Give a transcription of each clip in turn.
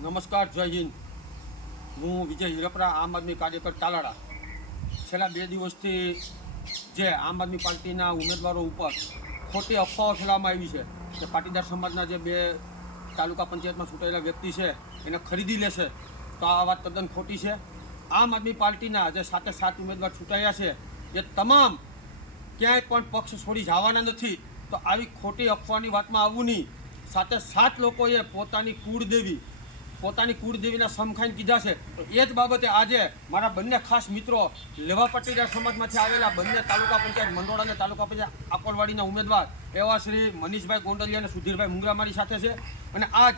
નમસ્કાર, જય હિન્દ. હું વિજય હિરપરા, આમ આદમી કાર્યકર તાલાળા. છેલ્લા 2 દિવસથી જે આમ આદમી પાર્ટીના ઉમેદવારો ઉપર ખોટી અફવાઓ ફેલાવવામાં આવી છે કે પાટીદાર સમાજના જે 2 તાલુકા પંચાયતમાં ચૂંટાયેલા વ્યક્તિ છે એને ખરીદી લેશે, તો આ વાત તદ્દન ખોટી છે. આમ આદમી પાર્ટીના જે 7 ઉમેદવાર ચૂંટાયા છે એ તમામ ક્યાંય પણ પક્ષ છોડી જવાના નથી. તો આવી ખોટી અફવાની વાતમાં આવવું નહીં. 7 લોકોએ પોતાની કુળદેવીના સમખાઈને કીધા છે. તો એ જ બાબતે આજે મારા બંને ખાસ મિત્રો લેવા પાટીદાર સમાજમાંથી આવેલા બંને તાલુકા પંચાયત મંડોળ અને તાલુકા પંચાયત આકોલવાડીના ઉમેદવાર એવા શ્રી મનીષભાઈ ગોંડલિયા અને સુધીરભાઈ મુંગરા મારી સાથે છે. અને આજ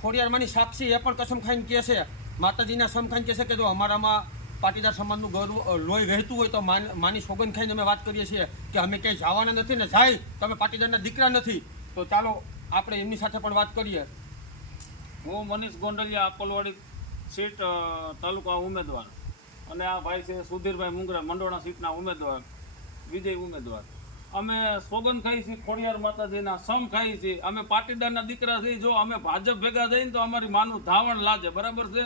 ખોડિયારમાંની સાક્ષી એ પણ કસમ ખાઈને કહે છે, માતાજીના સમ ખાઈને કહે છે કે જો અમારામાં પાટીદાર સમાજનું ગૌરવ લોહી વહેતું હોય તો માની સોગંદ ખાઈને અમે વાત કરીએ છીએ કે અમે ક્યાંય જવાના નથી ને જાય તમે પાટીદારના દીકરા નથી. તો ચાલો આપણે એમની સાથે પણ વાત કરીએ. હું મનીષ ગોંડલિયા, આકોલવાડી સીટ તાલુકા ઉમેદવાર, અને આ ભાઈ છે સુધીરભાઈ મુંગરા, મંડોળા સીટના ઉમેદવાર, વિજય ઉમેદવાર. અમે સોગંદ ખાઈ છીએ, ખોડિયાર માતાજીના સમ ખાઈ છીએ. અમે પાટીદારના દીકરા છીએ. જો અમે ભાજપ ભેગા થઈને તો અમારી માનું ધાવણ લાજે, બરાબર છે.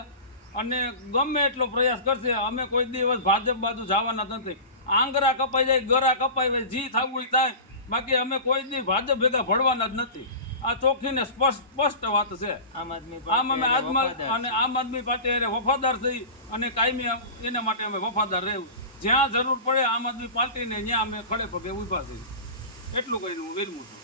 અને ગમે એટલો પ્રયાસ કરશે, અમે કોઈ દિવસ ભાજપ બાજુ જવાના નથી. આંગરા કપાઈ જાય, ગરા કપાઈ જાય, જી થવું થાય, બાકી અમે કોઈ દી ભાજપ ભેગા ભળવાના જ નથી. આ ચોખ્ખી ને સ્પષ્ટ વાત છે. આમ આદમી પાર્ટી વફાદાર થઈ અને કાયમી એના માટે અમે વફાદાર રહેવું. જ્યાં જરૂર પડે આમ આદમી પાર્ટીને ત્યાં અમે ખડે પગે ઉભા છીએ. એટલું કહીને હું વિરમું છું.